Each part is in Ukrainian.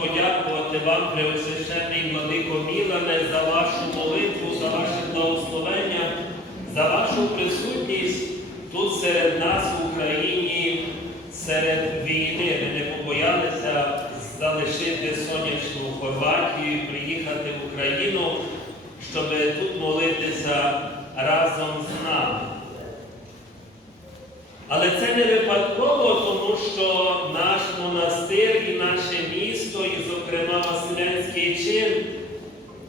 подякувати вам, Преосвященний Владико Мілане, за вашу молитву, за ваше благословення, за вашу присутність тут серед нас в Україні, серед війни. Ви не побоялися залишити сонячну Хорватію, приїхати в Україну, щоб тут молитися разом з нами. Але це не випадково, тому що наш монастир і наше місто, і, зокрема, Василянський чин,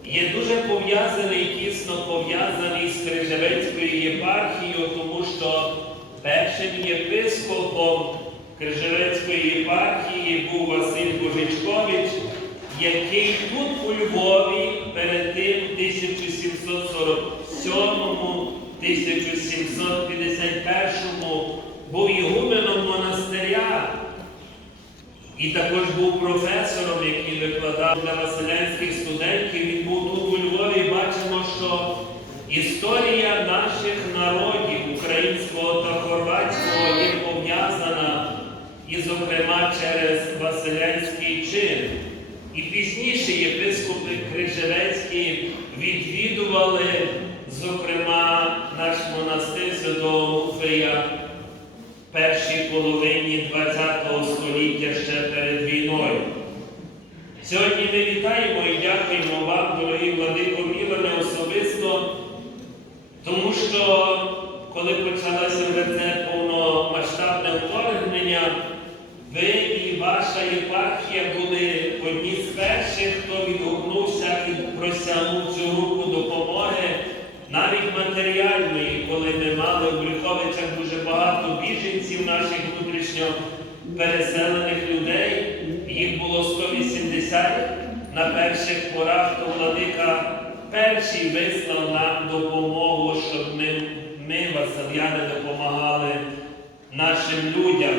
є дуже пов'язаний, тісно пов'язаний з Крижевецькою єпархією, тому що першим єпископом Крижевецької єпархії був Василь Божичкович, який тут у Львові перед тим 1747-1751 був ігуменом І також був професором, який викладав для василянських студентів. Він був тут у Львові. Бачимо, що історія наших народів, українського та хорватського, є пов'язана і, зокрема, через Василянський чин. І пізніше єпископи Крижевецькі відвідували, зокрема, наш монастир Святого Уфея в першій половині ХХ століття ще перед війною. Сьогодні ми вітаємо і дякуємо вам, дорогі владико Мілане, особисто, тому що коли почалося це повномасштабне вторгнення, ви і ваша єпархія були одні з перших, хто відгукнувся і простягнув цю руку матеріальної, коли ми мали в Брюховичах дуже багато біженців, наших внутрішньо переселених людей. Їх було 180 на перших порах, то владика перший вислав нам допомогу, щоб ми, ми васильяни, допомагали нашим людям.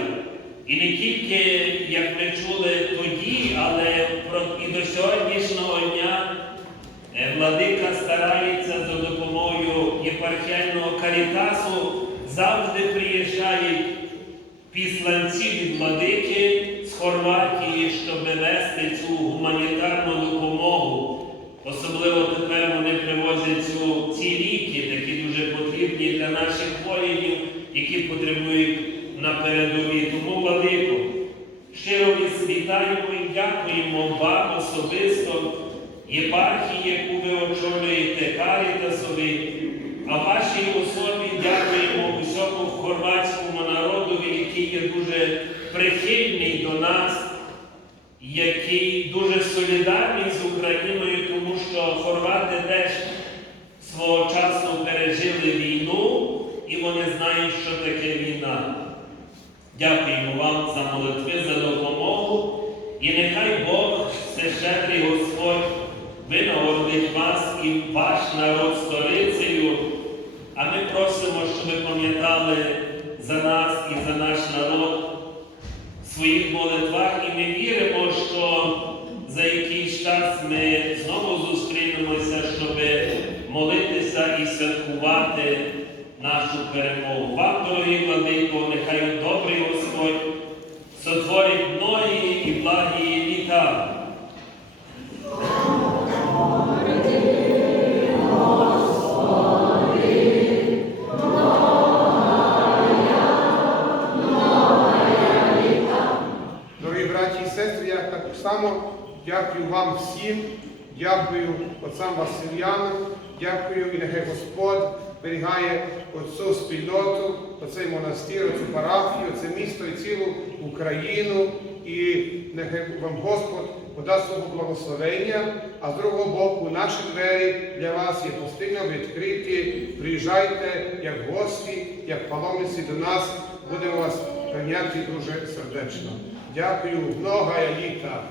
І не тільки, як ми чули тоді, але і до сьогоднішнього дня владики з Хорватії, щоб вести цю гуманітарну допомогу. Особливо тепер вони привозять цю, ці ліки, такі дуже потрібні для наших воїнів, які потребують на передовій. Тому, владико, щиро вітаємо і дякуємо вам особисто, єпархії, яку ви очолюєте, Карітасові, а вашій особі дякуємо усьому прихильний до нас, який дуже солідарний з Україною, тому що хорвати теж свого часу пережили війну і вони знають, що таке війна. Дякуємо вам за молитви, за допомогу. І нехай Бог, всещедрий Господь, винагородить вас і ваш народ сторицею. А ми просимо, щоб ви пам'ятали за нас і за наш народ своїх молитвах. І ми віримо, що за якийсь час ми знову зустрінемося, щоб молитися і святкувати нашу перемогу. Вам, дорогі так само дякую вам всім, дякую отцям Васильянам, дякую і нехай Господь берігає оцю спільноту, оцей монастир, оцю парафію, це місто і цілу Україну. І нехай вам Господь подасть свого благословення, а з другого боку наші двері для вас є постійно відкриті. Приїжджайте як гості, як паломниці до нас. Будемо вас прийняти дуже сердечно. Дякую, много літа.